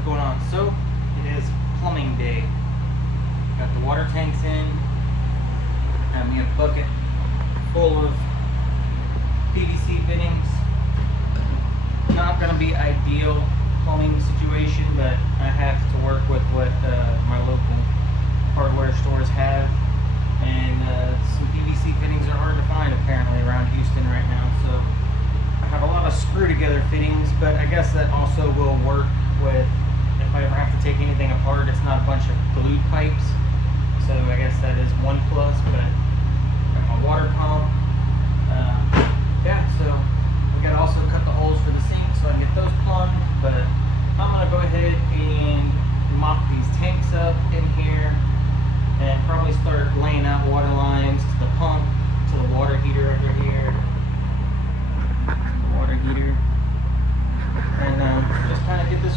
what's going on? So it is plumbing day. Got the water tanks in. Have me a bucket full of PVC fittings. Not gonna be ideal plumbing situation, but I have to work with what my local hardware stores have, and some PVC fittings are hard to find apparently around Houston right now. So I have a lot of screw together fittings, but I guess that also will work with if I ever have to take anything apart. It's not a bunch of glued pipes, so I guess that is one plus. But got my water pump. Yeah, so we got to also cut the holes for the sink so I can get those plumbed. But I'm gonna go ahead and mop these tanks up in here and probably start laying out water lines to the pump, to the water heater over here. Water heater. And just kind of get this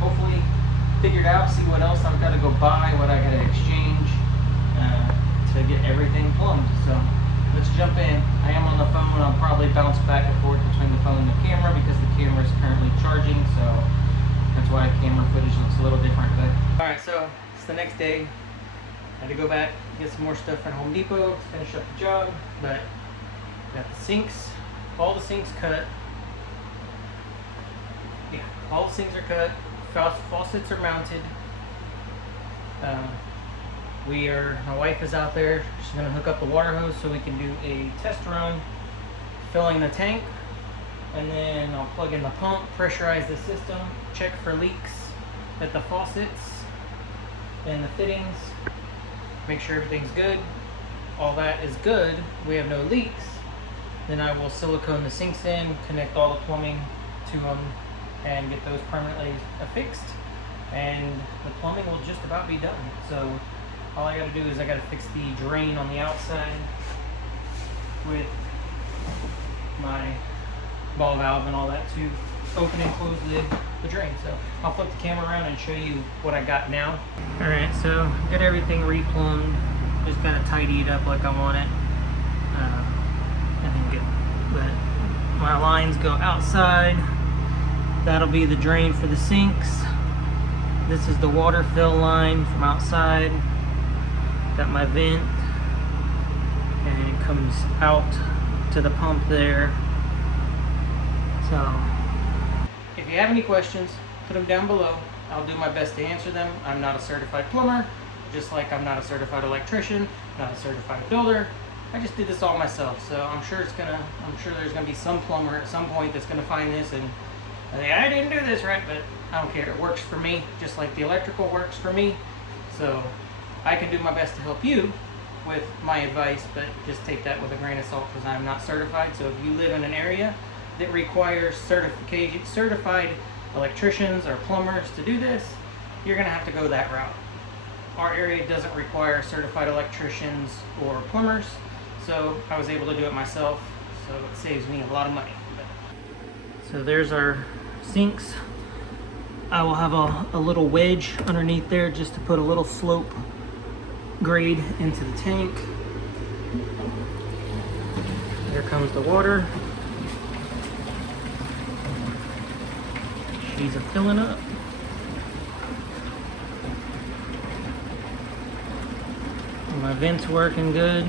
hopefully figured out, see what else I've got to go buy, what I got to exchange to get everything plumbed. So let's jump in. I am on the phone. I'll probably bounce back and forth between the phone and the camera because the camera is currently charging, so that's why camera footage looks a little different. But alright, so it's the next day. I had to go back, get some more stuff at Home Depot, finish up the job. But got the sinks, all the sinks cut. Yeah, all the sinks are cut. Faucets are mounted. My wife is out there. She's gonna hook up the water hose so we can do a test run, filling the tank, and then I'll plug in the pump, pressurize the system, check for leaks at the faucets and the fittings, make sure everything's good. All that is good. We have no leaks. Then I will silicone the sinks in, connect all the plumbing to them, and get those permanently affixed, and the plumbing will just about be done. So all I gotta do is I gotta fix the drain on the outside with my ball valve and all that to open and close the drain. So I'll flip the camera around and show you what I got now. Alright, so got everything replumbed, just gotta tidy it up like I want it. I think it, but my lines go outside. That'll be the drain for the sinks. This is the water fill line from outside. Got my vent, and it comes out to the pump there. So if you have any questions, put them down below. I'll do my best to answer them. I'm not a certified plumber, just like I'm not a certified electrician, not a certified builder. I just did this all myself, so I'm sure there's gonna be some plumber at some point that's gonna find this and say, I didn't do this right, but I don't care. It works for me, just like the electrical works for me. So I can do my best to help you with my advice, but just take that with a grain of salt because I'm not certified. So if you live in an area that requires certified electricians or plumbers to do this, you're gonna have to go that route. Our area doesn't require certified electricians or plumbers, so I was able to do it myself, so it saves me a lot of money. So there's our sinks. I will have a little wedge underneath there just to put a little slope grade into the tank. Here comes the water. She's filling up. My vent's working good.